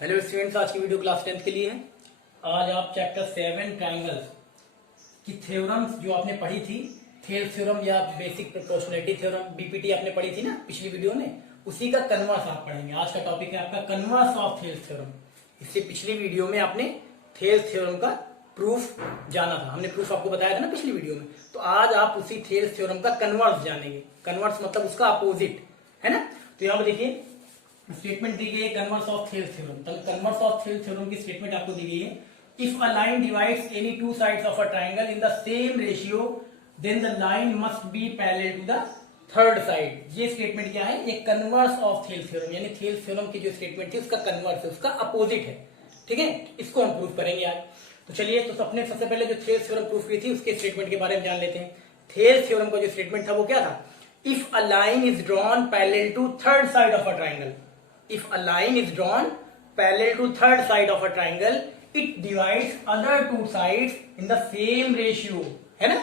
Hello students, आज की video class 10th के लिए है। आज आप चैप्टर 7 ट्राइंगल्स की थ्योरम्स जो आपने पढ़ी थी, थेल्स थ्योरम या बेसिक प्रोपोर्शनैलिटी थ्योरम बीपीटी आपने पढ़ी थी ना पिछली वीडियो में, उसी का कन्वर्स आप पढ़ेंगे। आज का टॉपिक है आपका कन्वर्स ऑफ थेल्स थ्योरम। इससे पिछली वीडियो में आपने थेल्स थ्योरम का प्रूफ जाना था, हमने प्रूफ आपको बताया था ना पिछली वीडियो में। तो आज आप उसी थेल्स थ्योरम का कन्वर्स जानेंगे। कन्वर्स मतलब उसका अपोजिट, है ना। तो यहाँ पे देखिए स्टेटमेंट दी गई है कन्वर्स ऑफ थेल्स थ्योरम। तो कन्वर्स ऑफ थेल्स थ्योरम की स्टेटमेंट आपको दी गई है, if a line divides any two sides of a triangle in the same ratio then the line must be parallel to the third side. ये statement क्या है? ये कन्वर्स ऑफ थेल्स थ्योरम, यानी थेल्स थ्योरम की जो statement थी उसका converse है, उसका अपोजिट है। ठीक है, इसको हम प्रूफ करेंगे आज। तो चलिए, तो अपने सबसे पहले जो थेल्स थ्योरम प्रूफ की थी उसके स्टेटमेंट के बारे में जान लेते हैं। थेल्स थ्योरम का जो स्टेटमेंट था वो क्या था? If a line is drawn parallel to third side of a triangle, if a line is drawn parallel to third side of a triangle, it divides other two sides in the same ratio, है ना।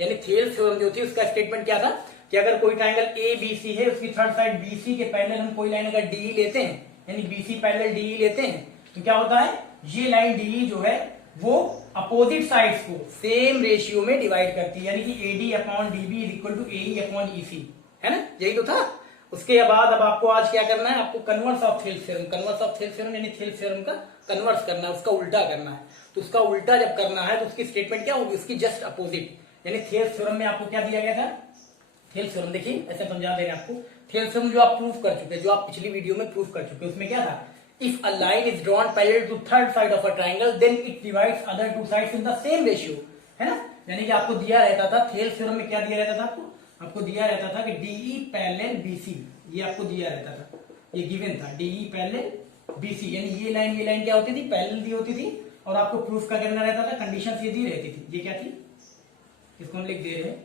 यानी Thales theorem जो थी उसका statement क्या था कि अगर कोई ट्राइंगल ए बी सी है, उसकी थर्ड साइड बी सी के पैरेलल हम कोई लाइन अगर डी लेते हैं, यानी बी सी पैरेलल डी लेते हैं, तो क्या होता है? ये लाइन डी जो है वो अपोजिट साइड्स को सेम रेशियो में डिवाइड करती है, यानी कि AD upon DB is equal to AE upon EC, है ना। यही तो था। उसके बाद अब आपको आज क्या करना है? आपको converse of Thales theorem, converse of Thales theorem यानी थेल्स थ्योरम का कन्वर्स करना है, उसका उल्टा करना है। तो उसका उल्टा जब करना है तो उसकी स्टेटमेंट क्या होगी? उसकी जस्ट अपोजिट। यानी थेल्स थ्योरम में आपको क्या दिया गया था? थेल्स थ्योरम देखिए ऐसे समझा दे रहे हैं आपको। थेल्स थ्योरम जो आप प्रूफ कर चुके, जो आप पिछली वीडियो में प्रूफ कर चुके, उसमें क्या था? If a line is drawn parallel to third side of a triangle then it divides other two sides in the same ratio, है ना। यानी कि आपको दिया रहता था थेल्स थ्योरम में, क्या दिया रहता था आपको दिया रहता था कि डीई पैरेलल बीसी, ये आपको दिया रहता था, ये गिवन था डीई पैरेलल बीसी। यानी ये लाइन क्या होती थी? पैरेलल दी होती थी, और आपको प्रूफ क्या करना रहता था? कंडीशन ये दी रहती थी। ये क्या थी? इसको हम लिख दे रहे हैं,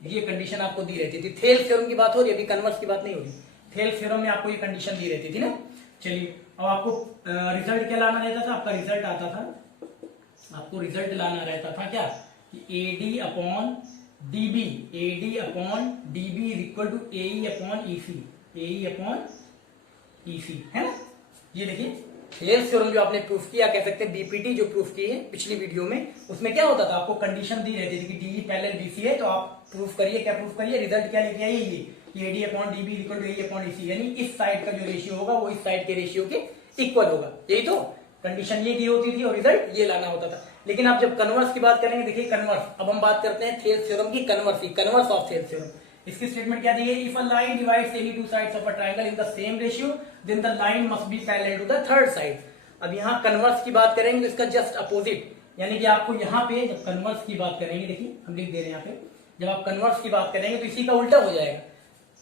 ये कंडीशन आपको दी रहती थी। थेल्स थ्योरम की बात हो रही है, अभी कन्वर्स की बात नहीं हो रही। थेल्स थ्योरम में आपको ये कंडीशन दी रहती थी ना। चलिए, अब आपको रिजल्ट क्या लाना रहता था? आपका रिजल्ट आता था, आपको रिजल्ट लाना रहता था क्या? कि AD upon DB, AD upon DB is equal to AE upon EC, AE upon EC, है ना। ये देखिए थेल्स थ्योरम जो आपने प्रूफ किया, कह सकते हैं बीपीटी जो प्रूफ की है पिछली वीडियो में, उसमें क्या होता था? आपको कंडीशन दी रहती थी कि डी पैरेलल बीसी है, तो आप प्रूफ करिए। क्या प्रूफ करिए? रिजल्ट क्या लेके आइए? ये AD upon DB is equal to AE upon EC, यानी इस साइड का जो रेशियो होगा वो इस साइड के रेशियो के इक्वल होगा। यही तो कंडीशन ये दी होती थी और रिजल्ट ये लाना होता था। लेकिन आप जब कन्वर्स की बात करेंगे, देखिए कन्वर्स, अब हम बात करते हैं थेल्स थ्योरम की कन्वर्स की, कन्वर्स ऑफ थेल्स थ्योरम। इसकी स्टेटमेंट क्या दी है? If a line divides any two sides of a triangle in the same ratio then the line must be parallel to the third side. अब यहाँ converse की बात करेंगे तो इसका जस्ट अपोजिट, यानी कि आपको यहाँ पे जब कन्वर्स की बात करेंगे, देखिए हम लिख दे रहे हैं यहाँ पे, जब आप कन्वर्स की बात करेंगे तो इसी का उल्टा हो जाएगा।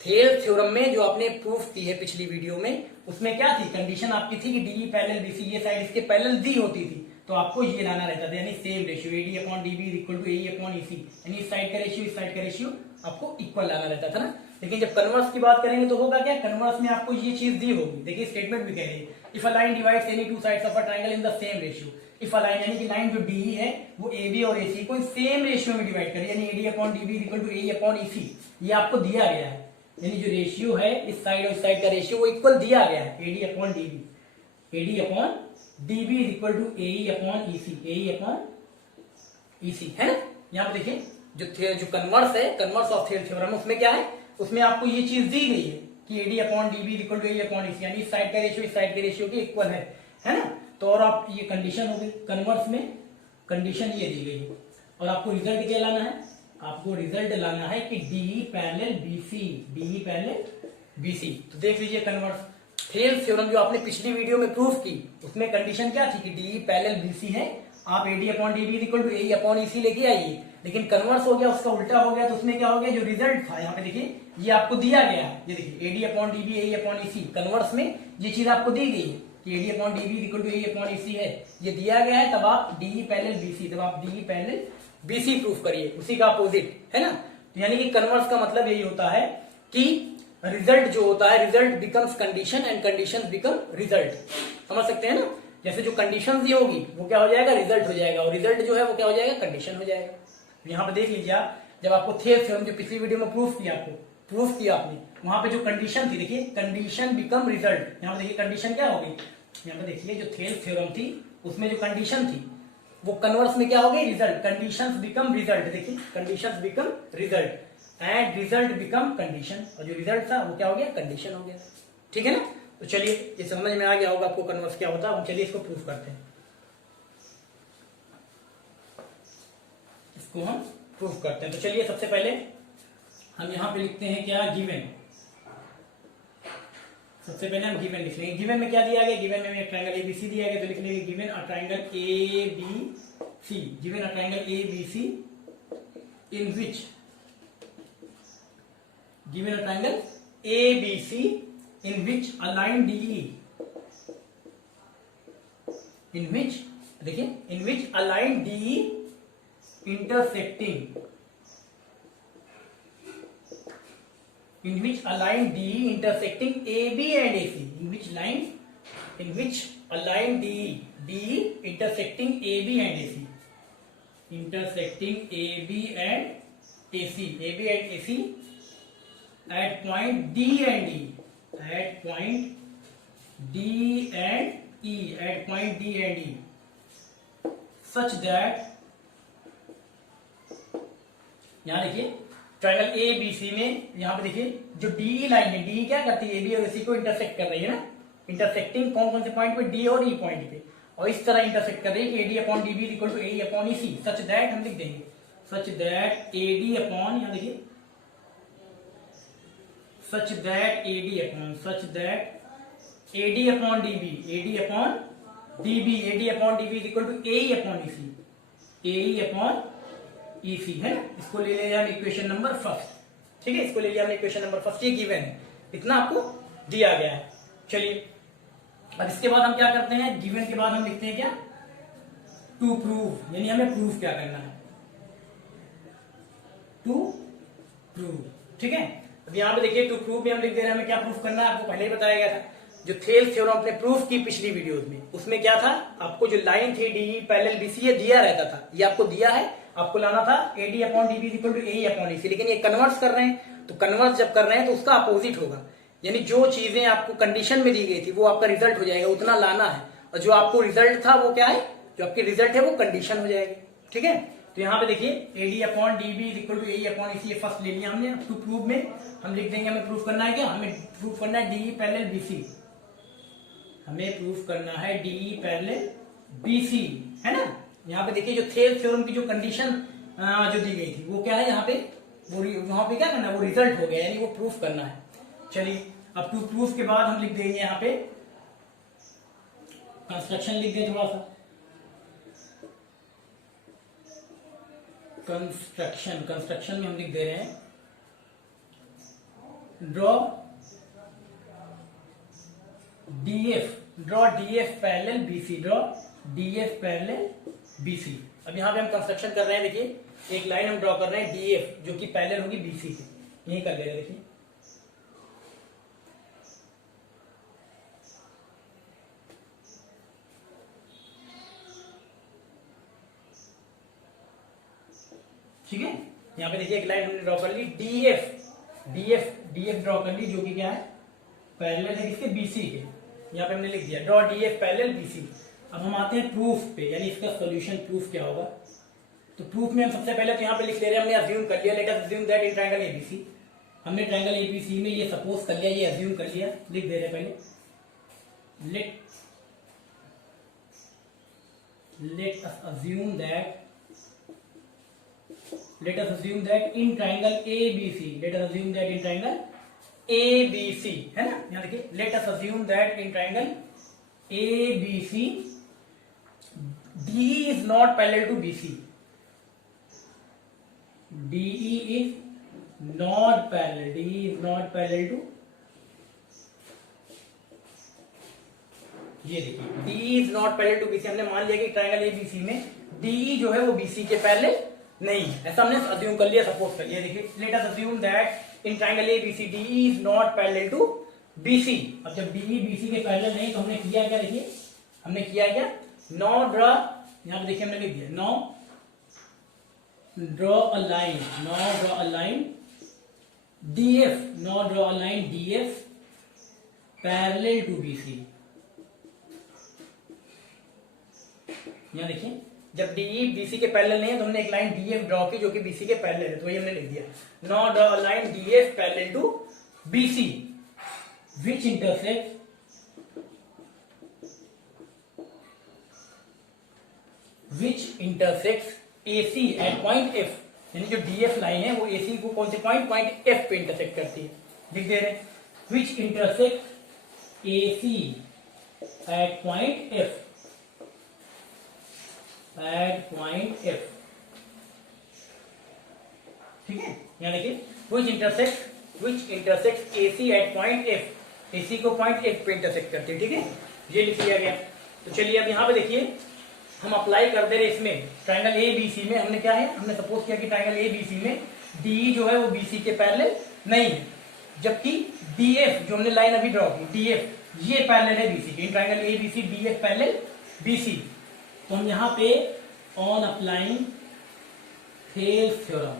थेल्स थ्योरम में जो आपने प्रूफ की है पिछली वीडियो में, उसमें क्या थी? कंडीशन आपकी थी कि डी पैरेलल बीसी, ये साइड इसके पैरेलल दी होती थी, तो आपको ये लाना रहता था, यानी same ratio AD upon DB is equal to AE upon EC, यानी इस साइड का रेशियो इस साइड का रेशियो आपको इक्वल लाना रहता था ना। लेकिन जब कन्वर्स की बात करेंगे तो होगा क्या? कन्वर्स में आपको ये चीज दी होगी। देखिए स्टेटमेंट भी कह रही है, if a line divides any two sides of a triangle in the same ratio. If a line यानी कि लाइन जो डी है वो ए बी और एसी को सेम रेशियो में डिवाइड करे, यानी AD upon DB is equal to AE upon EC, ये आपको दिया गया है। यानी जो रेशियो है इस साइड और इस साइड का रेशियो वो इक्वल दिया गया है, AD upon DB, AD upon DB is equal to AE upon EC, AE upon EC, है ना। यहाँ पे देखिए जो कन्वर्स है, कन्वर्स ऑफ थेल्स थ्योरम, उसमें क्या है? उसमें आपको ये चीज दी गई है कि AD upon DB is equal to AE upon EC, यानी इस साइड का रेशियो इस साइड के रेशियो के इक्वल है ना। तो और आप ये कंडीशन हो गई, कन्वर्स में कंडीशन ये दी गई है। और आपको रिजल्ट क्या लाना है? आपको रिजल्ट लाना है कि D parallel BC, D parallel BC. तो देख लीजिए कन्वर्स थेल्स थ्योरम जो आपने पिछली वीडियो में प्रूफ की, उसमें कंडीशन क्या थी? कि डी पैरेलल बीसी है, आप AD upon DB is equal to AE upon EC लेके आइए। लेकिन कन्वर्स हो गया, उसका उल्टा हो गया, तो उसमें क्या हो गया? जो रिजल्ट था यहाँ पे देखिए, ये आपको दिया गया है, ये देखिए AD upon DB AE upon EC, converse में ये चीज आपको दी गई है कि AD upon DB is equal to AE upon EC है, ये दिया गया है। तब आप डी पैरेलल बीसी, तब आप डी पैरेलल बीसी प्रूफ करिए, उसी का अपोजिट, है ना। तो यानी कि कन्वर्स का मतलब यही होता है कि रिजल्ट जो होता है, result becomes condition and condition become result. समझ सकते हैं ना। जैसे जो कंडीशन दी होगी वो क्या हो जाएगा? रिजल्ट हो जाएगा, और रिजल्ट जो है वो क्या हो जाएगा? कंडीशन हो जाएगा। तो यहाँ पे देख लीजिए आप, जब आपको थेल्स थ्योरम जो पिछली वीडियो में प्रूफ किया आपने, वहां पे जो कंडीशन थी, देखिए कंडीशन बिकम रिजल्ट। यहाँ पे देखिए कंडीशन क्या होगी? यहाँ पे देखिए जो थेल्स थ्योरम थी उसमें जो कंडीशन थी वो कन्वर्स में क्या हो गई, रिजल्ट। कंडीशंस बिकम रिजल्ट, देखिए conditions become result and result become condition, और जो रिजल्ट था वो क्या हो गया, कंडीशन हो गया। ठीक है ना। तो चलिए ये समझ में आ गया होगा आपको कन्वर्स क्या होता है। हम चलिए इसको प्रूफ करते हैं, इसको हम प्रूफ करते हैं। तो चलिए सबसे पहले हम यहां पे लिखते हैं क्या, गिवन। सबसे पहले हम गिवन लिख लेंगे। गिवन में क्या दिया गया, गिवन में एक ट्रायंगल एबीसी दिया गया, तो लिख लेंगे given a triangle ABC, given a triangle ABC in which, given a triangle ABC in which a line DE, in which, देखिए in which a line DE intersecting, in which a line DE intersecting AB and AC, in which a line DE intersecting AB and AC, intersecting AB and AC at point D and E, at point D and E, at point D and E, such that, यहां देखिए triangle A B C में यहां पे देखिए जो D line है, D क्या करती है, ए बी और सी को इंटरसेक्ट कर रही है ना, इंटरसेक्टिंग कौन कौन से पॉइंट पे, डी और ई पॉइंट पे, और इस तरह इंटरसेक्ट कर रही है कि AD upon DB equal to AE upon EC, such that हम लिख देंगे, सच दैट एडी अपॉन, यहां देखिए such that AD upon, such that AD upon DB, AD upon DB, AD upon DB equal to AE upon EC, AE upon EC है ना। इसको ले लिया हमने इक्वेशन नंबर फर्स्ट। ठीक है, इसको ले लिया हमने इक्वेशन नंबर फर्स्ट, ये गिवन है, इतना आपको दिया गया है। चलिए अब इसके बाद हम क्या करते हैं, गिवन के बाद हम लिखते हैं क्या, टू प्रूव, यानी हमें प्रूफ क्या करना है, टू प्रूव। ठीक है, अब यहां पे देखिए टू प्रूव में हम लिख दे रहे हैं हमें क्या प्रूफ करना है, आपको पहले ही बताया गया था। जो थेल्स थ्योरम आपने प्रूफ की पिछली वीडियोस में, उसमें क्या था, आपको जो लाइन थी डी पैरेलल बीसी ये दिया रहता था, ये आपको दिया है, आपको लाना था AD upon DB equal to AE upon EC, लेकिन ये कन्वर्स कर रहे हैं, तो कन्वर्स जब कर रहे हैं तो उसका अपोजिट होगा, यानी जो चीजें आपको कंडीशन में दी गई थी वो आपका रिजल्ट हो जाएगा, उतना लाना है, और जो आपको रिजल्ट था वो क्या है, जो आपकी रिजल्ट है वो कंडीशन हो जाएगी। ठीक है, तो यहाँ पे देखिए AD upon DB equal to AE upon EC, ये फर्स्ट ले लिया हमने। टू प्रूव में हम लिख देंगे, हमें प्रूफ करना है क्या, हमें प्रूफ करना है डी पैरेलल बीसी, हमें प्रूफ करना है डी पैरेलल बीसी, है ना। यहाँ पे देखिए जो थेल्स थ्योरम की जो कंडीशन जो दी गई थी वो क्या है, यहाँ पे वो वहां पे क्या करना है, वो रिजल्ट हो गया, यानी वो प्रूफ करना है। चलिए अब टू प्रूफ के बाद हम लिख देंगे यहाँ पे कंस्ट्रक्शन, लिख दें थोड़ा सा कंस्ट्रक्शन, कंस्ट्रक्शन में हम लिख दे रहे हैं draw DF parallel BC, draw DF parallel BC. अब यहां पे हम कंस्ट्रक्शन कर रहे हैं, देखिए एक लाइन हम ड्रॉ कर रहे हैं डीएफ जो कि पैरेलल होगी बीसी के, यही कर ले रहे हैं, देखिए ठीक है। यहाँ पे देखिए एक लाइन हमने ड्रॉ कर ली डीएफ ड्रॉ कर ली, जो कि क्या है, पैरेलल है किसके, बीसी के, यहाँ पे हमने लिख दिया ड्रॉ डीएफ पैरेलल बीसी। अब हम आते हैं प्रूफ पे, यानी इसका सॉल्यूशन प्रूफ क्या होगा। तो प्रूफ में हम सबसे पहले तो यहाँ पे लिख ले रहे हैं, हमने अज्यूम कर लिया, let us assume that in triangle ABC, हमने ट्रायंगल एबीसी में ये सपोज कर लिया, ये अज्यूम कर लिया, लिख दे रहे पहले let us assume that in triangle ABC, let us assume that in triangle ABC, है ना। यहाँ देखिए let us assume that in triangle ABC DE is not parallel to BC, DE is not parallel to, ये देखिए DE is not parallel to BC, हमने मान लिया कि ट्रायंगल एबीसी में DE जो है वो BC के पैरेलल नहीं, ऐसा हमने अज्यूम कर लिया, सपोज कर लिया। देखिए let us assume that in triangle ABC DE is not parallel to BC। अब जब DE BC के पैरेलल नहीं तो हमने किया क्या, देखिए हमने किया क्या, नो ड्रॉ, यहां पे देखिए हमने लिख दिया now draw a line DF, now draw a line DF parallel to BC, यहाँ देखिए, जब डीई बीसी के पैरेलल नहीं है तो हमने एक लाइन डीएफ ड्रॉ की जो कि बीसी के पैरेलल है, तो वही हमने लिख दिया, now draw a line DF parallel to BC which intersect AC at point F, यानी जो DF लाइन है वो AC को कौन से पॉइंट F पे इंटरसेक्ट करती है, लिख दे रहे हैं, which intersect AC at point F, ठीक है। यहाँ देखिए, which intersect AC at point F, AC को पॉइंट F पे इंटरसेक्ट करती है, ठीक है, ये लिख लिया गया। तो चलिए अब यहाँ पे देखिए, हम अप्लाई कर दे रहे इसमें ट्रायंगल ABC में, हमने क्या है, हमने सपोज किया कि ट्रायंगल ABC में DE जो है वो BC के पैरेलल नहीं है, जबकि DF जो हमने लाइन अभी ड्रॉ की, DF ये पैरेलल है BC के, triangle ABC DF parallel BC। तो हम यहाँ पे ऑन अप्लाइंग थेल्स थ्योरम,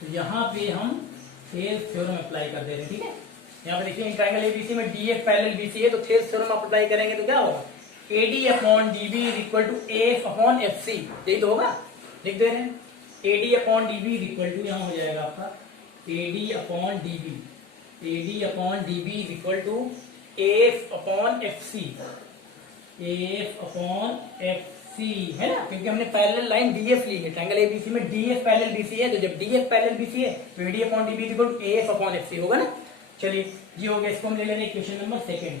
तो यहाँ पे हम थेल्स थ्योरम अप्लाई कर दे रहे हैं, ठीक है। यहाँ पे देखिए, ट्रायंगल ABC में DF पैरेलल BC है, तो थेल्स थ्योरम अप्लाई करेंगे तो क्या होगा, AD upon DB is equal to AF upon FC, यही तो होगा, लिख दे रहे हैं, AD upon DB is equal to, यहाँ हो जाएगा आपका AD upon DB is equal to AF upon FC है ना, क्योंकि हमने पैरेलल लाइन DF ली है, ट्रायंगल ABC में DF पैरेलल BC है, तो जब DF पैरेलल BC है तो AD upon DB is equal to AF upon FC होगा ना। चलिए ये हो गया, इसको हम ले लेंगे इक्वेशन नंबर सेकंड,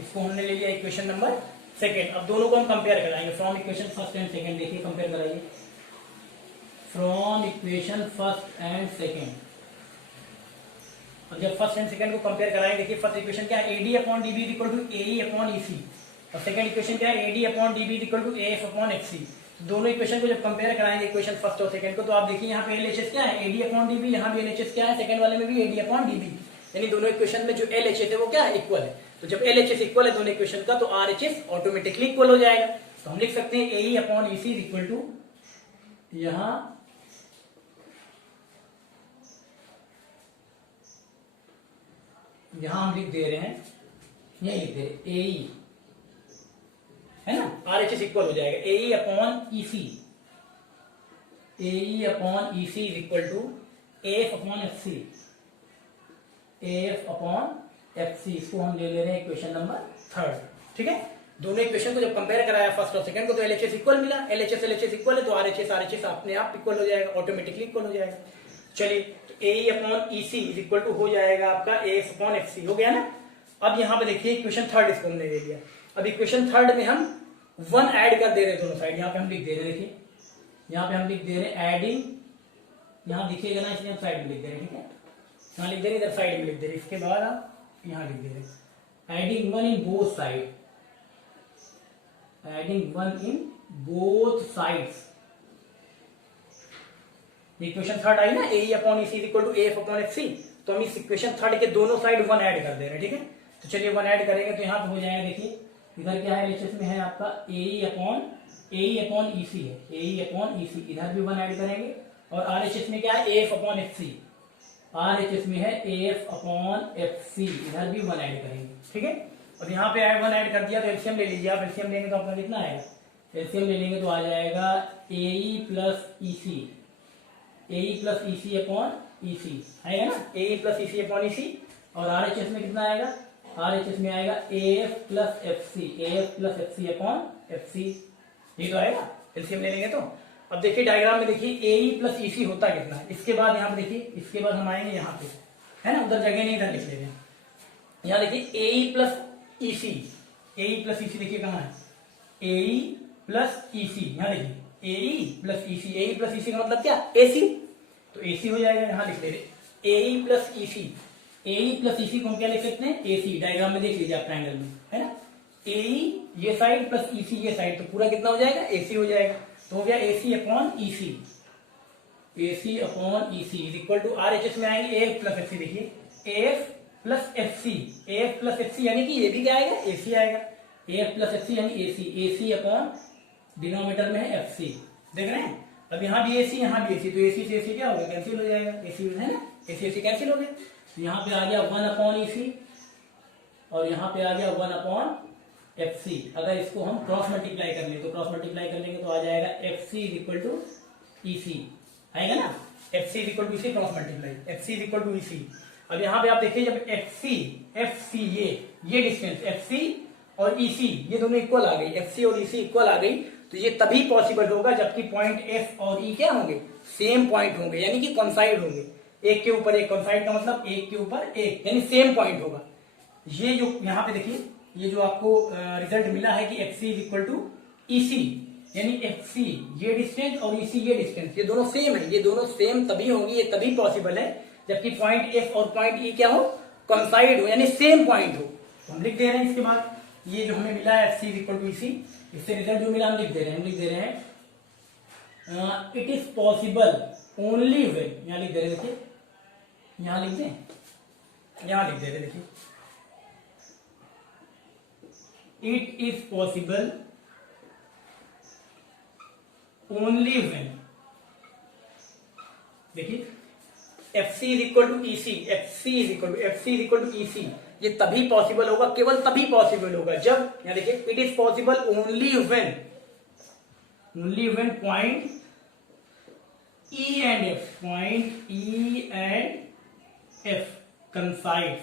इसको हमने ले लिया इक्वेशन नंबर सेकंड। अब दोनों को हम कंपेयर कराएंगे from equation first and second, देखिए कंपेयर कराइए from equation first and second. और जब फर्स्ट एंड सेकंड को कंपेयर कराएंगे, देखिए फर्स्ट इक्वेशन क्या है, AD upon DB is equal to AE upon EC, और सेकंड इक्वेशन क्या है, AD upon DB is equal to AF upon FC। दोनों इक्वेशन को जब कंपेयर कराएंगे इक्वेशन फर्स्ट और सेकंड को, तो आप देखिए यहाँ पे LHS क्या है, AD अपॉन DB, यहाँ भी LHS क्या है, सेकंड वाले में भी AD अपॉन DB, यानी दोनों इक्वेशन में जो LHS है वो क्या है, इक्वल है। तो जब LHS इक्वल है दोनों इक्वेशन का, तो RHS ऑटोमेटिकली इक्वल हो जाएगा। तो हम लिख सकते हैं AE upon EC is equal to, यहां हम लिख दे रहे हैं, ये लिख दे रहे AE है ना, RHS इक्वल हो जाएगा AE upon EC is equal to AF upon FC, इसको हम ले ले रहे हैं इक्वेशन नंबर थर्ड, ठीक है। दोनों इक्वेशन को जब कंपेयर कराया फर्स्ट और सेकंड को, तो LHS इक्वल मिला, LHS इक्वल है, तो RHS अपने आप इक्वल हो जाएगा, ऑटोमेटिकली इक्वल हो जाएगा। चलिए, तो AE upon EC is equal to हो जाएगा आपका AF अपॉन FC, हो गया ना। अब यहाँ पे देखिए इक्वेशन थर्ड, इसको हमने ले लिया। अब इक्वेशन थर्ड में हम 1 ऐड कर दे रहे हैं दोनों साइड, यहाँ पे हम लिख दे रहे हैं, देखिए यहाँ पे हम लिख दे रहे हैं एडिंग, यहाँ दिखेगा ना, इसलिए हम साइड में लिख दे रहे हैं, ठीक है, यहाँ लिख दे रहे, इधर साइड में लिख दे रहे, इसके बाद आप यहाँ लिख दे रहे adding 1 in both side, equation third आई ना, AE upon EC equal to AF upon FC, तो हम इस इक्वेशन थर्ड के दोनों साइड 1 ऐड कर दे रहे हैं, ठीक है। तो चलिए 1 ऐड करेंगे तो यहाँ पे हो जाएगा, देखिए इधर क्या है, LHS में है आपका AE अपॉन EC है, AE अपॉन EC, इधर भी 1 ऐड करेंगे, और RHS में क्या है, AF अपॉन FC, RHS में है AF अपॉन FC, इधर भी 1 ऐड करेंगे, ठीक है। और यहाँ पे 1 ऐड कर दिया, तो एलसीएम ले लीजिए आप, एलसीएम लेंगे तो आपका कितना आएगा, एलसीएम ले लेंगे तो आ जाएगा AE plus EC upon EC आएगा ना, AE plus EC upon EC, और RHS में कितना आएगा, RHS में आएगा AF plus FC upon FC, ये तो आएगा, एलसीएम ले लेंगे तो। अब देखिए डायग्राम में देखिए AE प्लस EC होता कितना है, इसके बाद यहाँ पे देखिए, इसके बाद हम आएंगे यहाँ पे, है ना, उधर जगह नहीं, इधर लिख लेंगे। यहाँ देखिए AE प्लस EC देखिए कहाँ है, AE प्लस EC, यहाँ देखिए AE प्लस EC का मतलब क्या, AC, तो AC हो जाएगा, यहाँ लिख ले रहे AE प्लस EC को हम क्या लिख सकते हैं, AC, डायग्राम में देख लीजिए आप ट्रायंगल में, है ना, AE ये साइड प्लस EC ये साइड, तो पूरा कितना हो जाएगा, AC हो जाएगा, तो हो गया AC upon EC is equal to RHS में आएंगे AF प्लस FC, देखिए AF प्लस FC यानी कि ये भी क्या आएगा, AC आएगा, AF प्लस FC यानी AC अपॉन डिनोमिनेटर में है FC, देख रहे हैं। अब यहाँ भी AC यहाँ भी AC, तो AC से AC क्या होगा, कैंसिल हो जाएगा, AC है ना, AC कैंसिल हो गया। तो यहाँ पे आ गया 1/EC और यहाँ पे आ गया 1/FC। अगर इसको हम क्रॉस मल्टीप्लाई कर लें तो क्रॉस मल्टीप्लाई कर लेंगे तो आ जाएगा FC = EC आएगा ना। FC = EC cross multiply FC = EC। अब यहाँ पे आप देखिए जब FC ये डिस्टेंस FC और EC ये दोनों इक्वल आ गई, FC और EC इक्वल आ गई, तो ये तभी पॉसिबल होगा जबकि पॉइंट F और E क्या होंगे, सेम पॉइंट होंगे, यानी कि कॉन्साइड होंगे, एक के ऊपर एक। कॉन्साइड का मतलब एक के ऊपर एक, यानी सेम पॉइंट होगा। ये जो यहाँ पे देखिए ये जो आपको रिजल्ट मिला है कि FC = EC, यानी FC ये डिस्टेंस और EC ये डिस्टेंस, ये दोनों सेम है, ये दोनों सेम तभी होंगी, ये तभी पॉसिबल है जबकि पॉइंट F और पॉइंट E क्या हो, कॉन्साइड हो, यानी सेम पॉइंट हो। तो हम लिख दे रहे हैं इसके बाद ये जो हमें मिला है FC = EC, इससे रिजल्ट जो मिला हम लिख दे रहे हैं, it is possible only when, यहां लिख दे रहे, देखिए यहां लिख दें, यहां लिख दे रहे, देखिए it is possible only when, देखिए FC = EC, ये तभी पॉसिबल होगा, केवल तभी पॉसिबल होगा जब, यहां देखिए it is possible only when point E and F कंसाइड,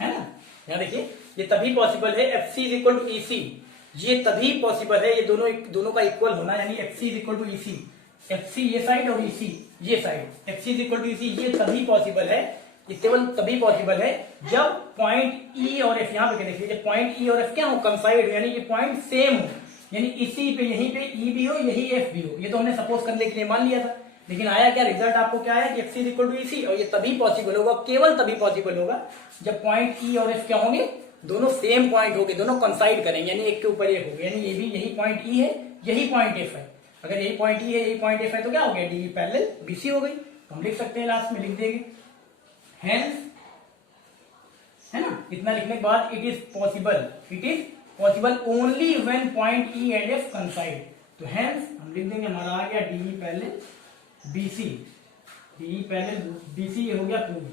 है ना। यहां देखिए ये तभी पॉसिबल है FC = EC, ये तभी पॉसिबल है, ये दोनों का इक्वल होना, यानी FC = EC, FC ये साइड और EC ये साइड, FC = EC ये तभी पॉसिबल है, ये केवल तभी पॉसिबल है जब पॉइंट E और F, यहाँ पे देखिए जब पॉइंट E और F क्या हो, कंसाइड हो, यानी ये पॉइंट सेम हो, यानी इसी पे यहीं पे E भी हो यही F भी हो। ये तो हमने सपोज करने के लिए मान लिया था, लेकिन आया क्या रिजल्ट आपको क्या आया कि FC = EC, और ये तभी पॉसिबल होगा, केवल तभी पॉसिबल होगा जब पॉइंट E और F क्या होंगे, दोनों सेम पॉइंट होंगे, दोनों कंसाइड करेंगे, यानी एक के ऊपर एक होंगे, यानी ये भी यही पॉइंट E है यही पॉइंट F है। अगर यही पॉइंट E है यही पॉइंट F है तो क्या हो गया, DE पैरेलल BC हो गई। तो हम लिख सकते हैं लास्ट में, लिख देंगे हेंस, है ना। इतना लिखने के बाद it is possible only when point E and F कंसाइड, तो हेंस हम लिख देंगे हमारा आ गया DE parallel BC, DE parallel BC, ये हो गया प्रूव।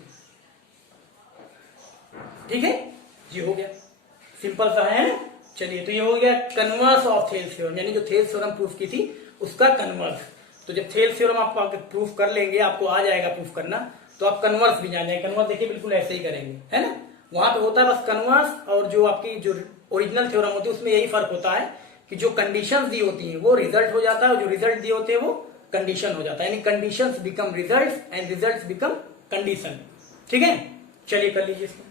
ठीक है, ये हो गया, सिंपल सा है ना। चलिए, तो ये हो गया कन्वर्स ऑफ थेल्स थ्योरम, यानी जो थेल्स थ्योरम प्रूफ की थी उसका कन्वर्स। तो जब थेल्स थ्योरम आप प्रूफ कर लेंगे, आपको आ जाएगा प्रूफ करना, तो आप कन्वर्स भी जान जाएंगे। कन्वर्स देखिए बिल्कुल ऐसे ही करेंगे, है ना। वहां पे होता है बस कन्वर्स, और जो आपकी जो ओरिजिनल थ्योरम होती है उसमें यही फर्क होता है कि जो कंडीशंस दी होती हैं वो रिजल्ट हो जाता है, और जो रिजल्ट दिए होते हैं वो कंडीशन हो जाता है, यानी conditions become results and results become condition. ठीक है, चलिए कर लीजिए इसको।